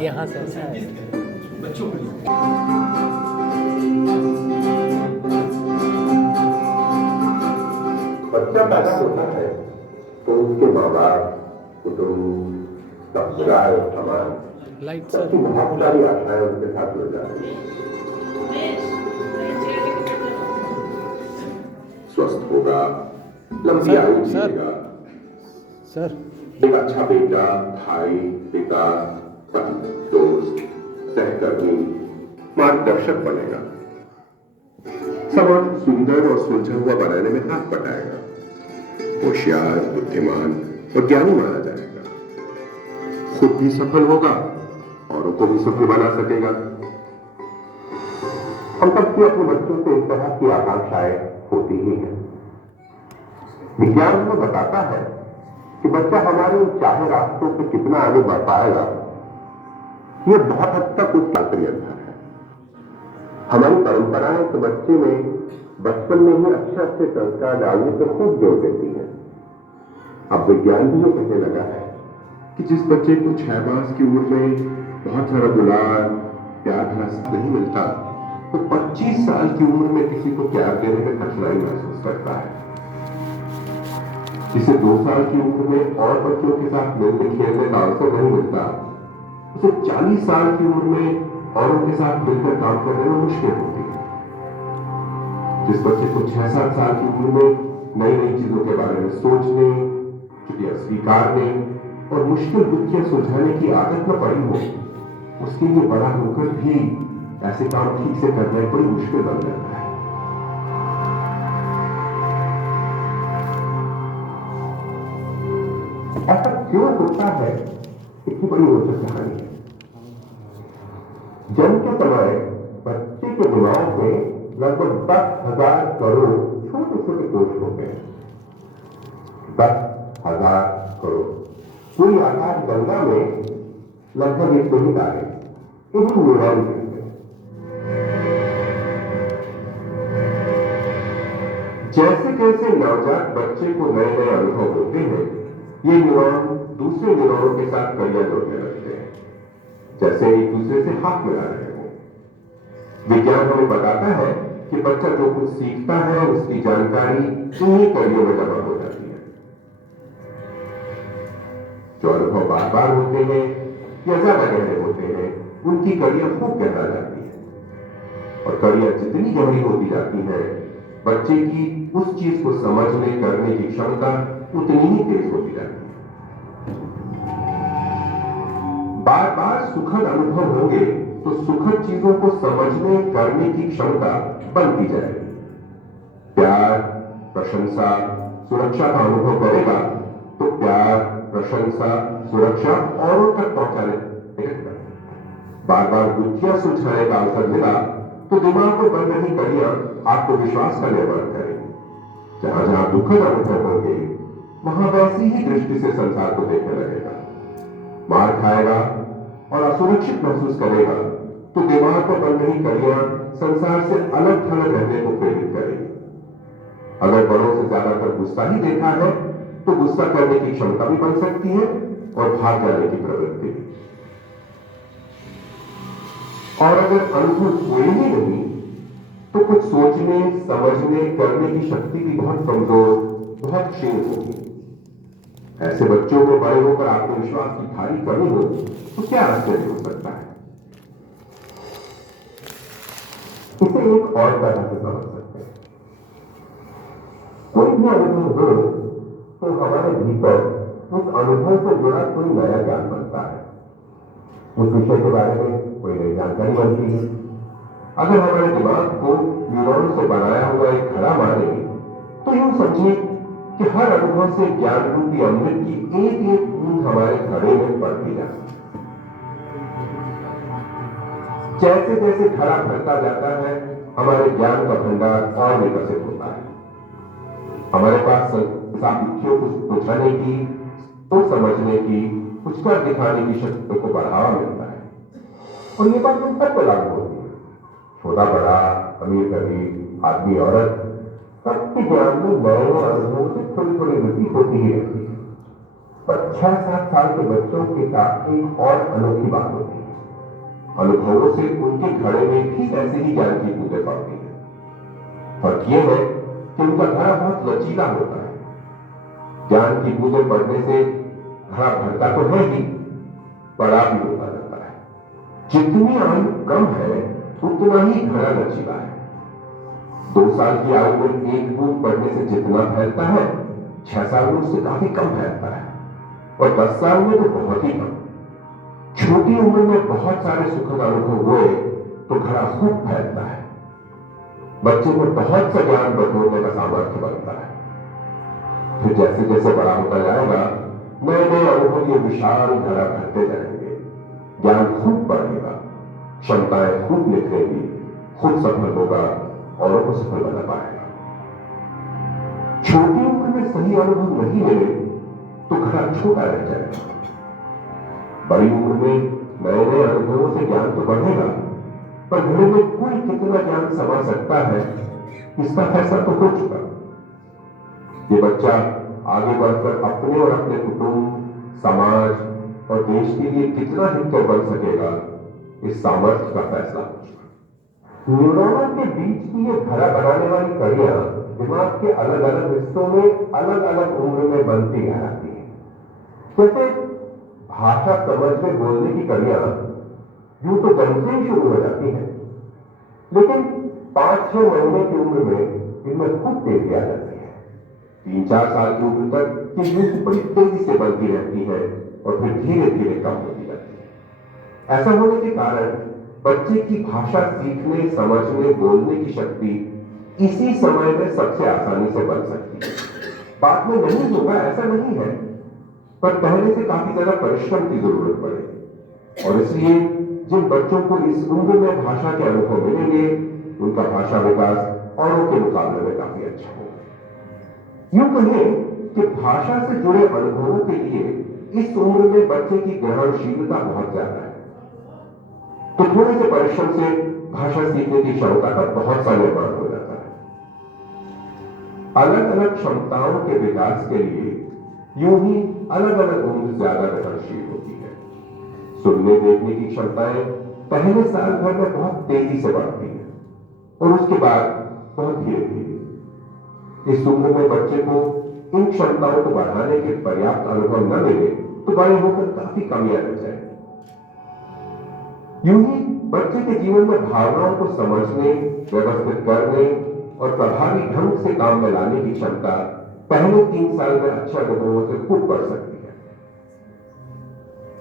यहाँ से अच्छा है। बच्चा पैदा होता है तो उसके माँ बाप, कुटुंब, समुदाय, समाज लाइट सबकी सर बहुत सारी आशाएं उसके साथ जुड़ जाती हैं। स्वस्थ होगा, लंबी आयु सर जिएगा, सर एक अच्छा बेटा, भाई, पिता, पति, दोस्त, सहकर्मी, मार्गदर्शक बनेगा। समाज सुंदर और सुलझा हुआ बनाने में हाथ बटाएगा, होशियार, बुद्धिमान और ज्ञानी माना जाएगा, खुद भी सफल होगा, औरों को भी सफल बना सकेगा। हम सबकी अपने बच्चों से इस तरह की आकांक्षाएं होती ही हैं। विज्ञान हमें बताता है कि बच्चा हमारे चाहे रास्तों पे कितना आगे बढ़ पाएगा, यह बहुत हद तक उस पर निर्भर है। हमारी परंपराएं तो बच्चे में बचपन में ही अच्छे अच्छे संस्कार डालने पर खूब जोर देती हैं। अब विज्ञान भी ये कहने लगा है कि जिस बच्चे को 6 मास की उम्र में बहुत सारा दुलार, प्यार भरा साथ नहीं मिलता, तो 25 साल की उम्र में किसी को प्यार देने में कठिनाई महसूस करता है। जिसे 2 साल की उम्र में और बच्चों के साथ मिलने खेलने का अवसर नहीं मिलता, उसे 40 साल की उम्र में औरों के साथ मिलकर काम करने में मुश्किल होती है। जिस बच्चे को 6-7 साल की उम्र में नई नई चीजों के बारे में सोचने, चुटिया स्वीकारने और मुश्किल दुखियां सुलझाने की आदत न पड़ी हो, उसके लिए बड़ा होकर भी ऐसे काम ठीक से करना बड़ी मुश्किल बन जाता है। ऐसा क्यों होता है, इसकी बड़ी रोचक कहानी है। जन्म के समय बच्चे के दिमाग में लगभग 10,000 करोड़ छोटे छोटे कोष होते हैं। 10,000 करोड़। पूरी आकाश गंगा में लगभग एक ही तारे, इन्हीं न्यूरॉन कहते हैं। जैसे जैसे नवजात बच्चे को नए नए अनुभव होते हैं, ये न्यूरॉन दूसरे न्यूरॉनों के साथ कड़ियां जोड़ने लगते हैं, जैसे एक दूसरे से हाथ मिला रहे हो। विज्ञान हमें बताता है कि बच्चा जो कुछ सीखता है, उसकी जानकारी इन्हीं कड़ियों में जमा हो जाती है। जो अनुभव बार बार होते हैं या ज्यादा गहरे होते हैं, उनकी कड़ियां खूब गहरा जाती है। और कड़ियां जितनी गहरी होती जाती है, बच्चे की उस चीज को समझने करने की क्षमता उतनी ही तेज होती जाती है। बार बार सुखद अनुभव होंगे तो सुखद चीजों को समझने करने की क्षमता बनती जाएगी। प्यार, प्रशंसा, सुरक्षा का अनुभव करेगा तो प्यार, प्रशंसा, सुरक्षा औरों तक पहुंचाने लगेगा। बार बार गुत्थियां सुलझाने का अवसर मिला तो दिमाग में बन रही कड़ियां आत्मविश्वास का निर्माण करेंगी। जहां जहां दुखद अनुभव होंगे, वहां वैसी ही दृष्टि से संसार को देखने लगेगा। मार खाएगा और असुरक्षित महसूस करेगा तो दिमाग में बन रही कड़ियां संसार से अलग थलग रहने को प्रेरित करेगी। अगर बड़ों से ज्यादातर गुस्सा ही देखा है तो गुस्सा करने की क्षमता भी बन सकती है और भाग जाने की प्रवृत्ति भी। और अगर अनुभव हुए ही नहीं तो कुछ सोचने, समझने, करने की शक्ति भी बहुत कमजोर, बहुत क्षीण होगी। ऐसे बच्चों को बड़े होकर आत्मविश्वास की भारी कमी हो तो क्या आश्चर्य हो सकता है। इसे एक और तरह से समझ सकते हैं। कोई भी अनुभव हो तो हमारे भीतर उस अनुभव से जुड़ा कोई नया ज्ञान बनता है, उस विषय के बारे में कोई नई जानकारी बनती है। अगर हमारे दिमाग को न्यूरॉन से बनाया हुआ एक घड़ा मारे तो यूं समझिए कि हर अनुभव से ज्ञान रूपी अमृत की एक एक बूंद हमारे घड़े में पड़ती जाती है। जैसे जैसे घड़ा भरता जाता है, हमारे ज्ञान का भंडार और विकसित होता है। हमारे पास साहित्यों को बुझाने की, कुछ समझने की, कुछ कर दिखाने की शक्ति को बढ़ावा मिलता है। और ये बात हम सबको लागू होती है। छोटा बड़ा, अमीर गरीब, आदमी औरत, सबके ज्ञान में नए अनुभवों से थोड़ी थोड़ी वृद्धि होती ही रहती है। पर 6-7 साल के बच्चों के साथ एक और अनोखी बात होती है। अनुभवों से उनके घड़े में भी ऐसे ही ज्ञान की बूंदें पड़ती हैं। फर्क यह है कि उनका घड़ा बहुत लचीला होता है। ज्ञान की बूंदें पड़ने से घड़ा भरता तो है ही, बड़ा भी होता जाता है। जितनी आयु कम है उतना ही घड़ा लचीला है। 2 साल की आयु में एक बूंद पड़ने से जितना फैलता है, 6 साल में उससे काफी कम फैलता है, और 10 साल में तो बहुत ही कम। छोटी उम्र में बहुत सारे सुखद अनुभव हुए तो घड़ा खूब फैलता है। बच्चे में बहुत सा ज्ञान बटोरने का सामर्थ्य बनता है। फिर जैसे जैसे बड़ा होता जाएगा, नए नए अनुभव के विशाल घड़ा भरते जाएंगे, ज्ञान खूब बढ़ेगा, क्षमताएं खूब निखरेंगी, खुद सफल होगा, औरों को सफल बना पाएगा। छोटी उम्र में सही अनुभव नहीं मिले तो घड़ा छोटा रह जाएगा। बड़ी उम्र में नए नए अनुभवों से ज्ञान तो बढ़ेगा, पर घड़े में कोई कितना ज्ञान समा सकता है, इसका फैसला तो हो चुका। ये बच्चा आगे बढ़कर अपने और अपने कुटुंब, समाज और देश के लिए कितना हितकर बन सकेगा, इस सामर्थ्य का फैसला हो चुका। न्यूरॉनों के बीच की ये घड़ा बनाने वाली कड़ियां दिमाग के अलग अलग हिस्सों में अलग अलग उम्र में बनती रहती हैं। जैसे भाषा समझने बोलने की कड़ियां यूं तो जन्म से ही शुरू हो जाती हैं, लेकिन 5-6 महीने की उम्र में इनमें खूब तेजी आ जाती है। 3-4 साल की उम्र तक ये यूं बड़ी तेजी से बनती रहती है और फिर धीरे धीरे कम होती जाती है। ऐसा होने के कारण बच्चे की भाषा सीखने, समझने, बोलने की शक्ति इसी समय में सबसे आसानी से बन सकती है। बाद में नहीं होगा ऐसा नहीं है, पर पहले से काफी ज्यादा परिश्रम की जरूरत पड़ेगी, और इसलिए जिन बच्चों को इस उम्र में भाषा के अनुभव मिलेंगे, उनका भाषा विकास औरों के मुकाबले में काफी अच्छा होगा। यूं कहें कि भाषा से जुड़े अनुभवों के लिए इस उम्र में बच्चे की ग्रहणशीलता बहुत ज्यादा है, तो थोड़े से परिश्रम से भाषा सीखने की क्षमता का बहुत सा निर्माण हो जाता है। अलग अलग क्षमताओं के विकास के लिए यूं ही अलग अलग उम्र ज्यादा ग्रहणशील होती है। सुनने देखने की क्षमताएं पहले साल भर में बहुत तेजी से बढ़ती है और उसके बाद बहुत धीरे धीरे। इस उम्र में बच्चे को इन क्षमताओं को बढ़ाने के पर्याप्त अनुभव न मिले तो बड़े होकर काफी कमियां रह जाए। यूं ही बच्चे के जीवन में भावनाओं को समझने, व्यवस्थित करने और प्रभावी ढंग से काम में लाने की क्षमता पहले 3 साल में अच्छे अनुभवों से खूब बढ़ सकती है।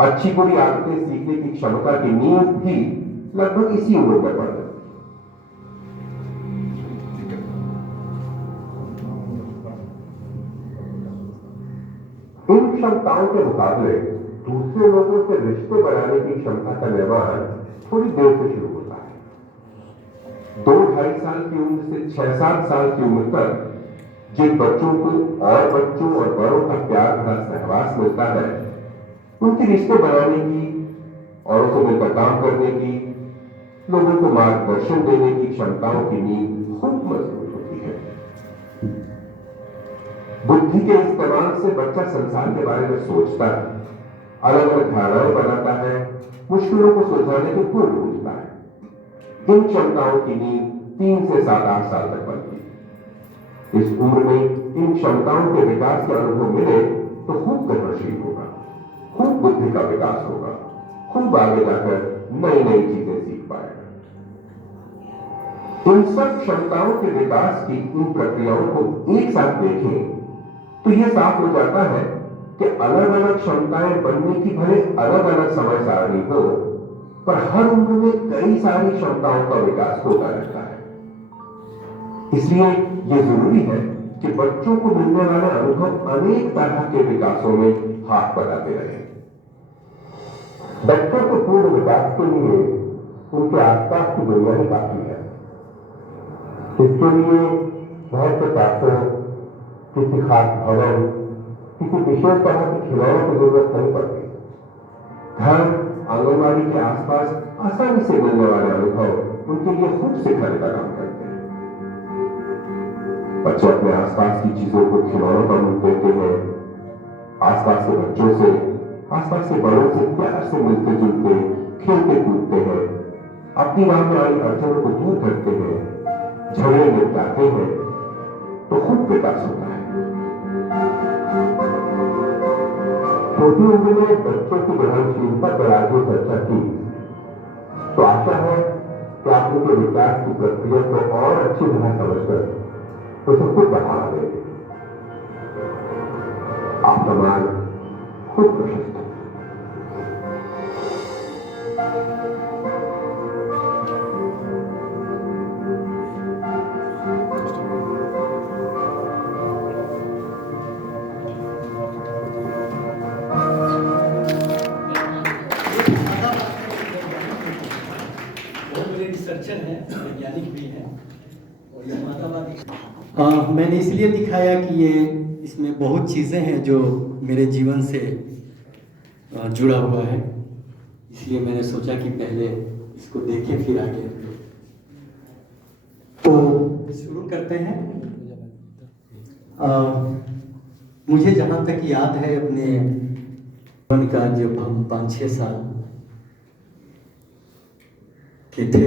अच्छी बुरी आदतें सीखने की क्षमता की नींव भी लगभग इसी उम्र में पड़ जाती है। इन क्षमताओं के मुकाबले दूसरे लोगों से रिश्ते बनाने की क्षमता का निर्माण थोड़ी देर से शुरू होता है। 2-2.5 साल की उम्र से 6-7 साल की उम्र तक जिन बच्चों को और बच्चों और बड़ों का प्यार भरा सहवास मिलता है, उनके रिश्ते बनाने की, औरों से मिलकर काम करने की, लोगों को मार्गदर्शन देने की क्षमताओं की नींव खूब मजबूत होती है। बुद्धि के इस्तेमाल से बच्चा संसार के बारे में सोचता है, अलग अलग धारणाएं बनाता है, मुश्किलों को सुलझाने के गुण ढूंढता है। इन क्षमताओं की नींव 3 से 7-8 साल तक बनती है। इस उम्र में इन क्षमताओं के विकास के अनुभव मिले तो खूब ग्रहणशील होगा, खूब बुद्धि का विकास होगा, खूब आगे जाकर नई नई चीजें सीख पाएगा। इन सब क्षमताओं के विकास की इन प्रक्रियाओं को एक साथ देखें तो यह साफ हो जाता है कि अलग अलग क्षमताएं बनने की भले अलग अलग समय सारणी हो, पर हर उम्र में कई सारी क्षमताओं का विकास होता रहता है। इसलिए यह जरूरी है कि बच्चों को मिलने वाले अनुभव अनेक तरह के विकासों में हाथ बटाते रहे। बच्चों के पूर्ण विकास के लिए उनके आसपास की दुनिया ही काफी है। इसके लिए बहुत से पैसों, किसी खास भवन, किसी विशेष तरह के खिलौनों की जरूरत नहीं पड़ती। घर, आंगनबाड़ी के आसपास आसानी से मिलने वाले अनुभव उनके लिए खूब सिखाने का काम करते हैं। बच्चे अपने आसपास की चीजों को खिलौनों का रूप देते हैं, आसपास के बच्चों से, आसपास के बड़ों से प्यार से मिलते जुलते, खेलते कूदते हैं, अपनी राह में आई अड़चनों को दूर करते हैं, झगड़े निपटाते हैं, तो खूब विकास होता है। छोटी उम्र में बच्चों की ग्रहणशीलता पर आगे चर्चा की, तो आशा है कि आप उनके विकास की प्रक्रिया को और अच्छी तरह समझकर उसे खुद बढ़ावा देंगे। आपका मान खुद प्रशस्त है। बहुत बड़े रिसर्चर हैं, वैज्ञानिक भी हैं और ये मातावादी। मैंने इसलिए दिखाया कि ये इसमें बहुत चीज़ें हैं जो मेरे जीवन से जुड़ा हुआ है, इसलिए मैंने सोचा कि पहले इसको देखें फिर आगे। तो शुरू करते हैं। मुझे जहाँ तक याद है अपने जीवन का, जब हम 5-6 साल के थे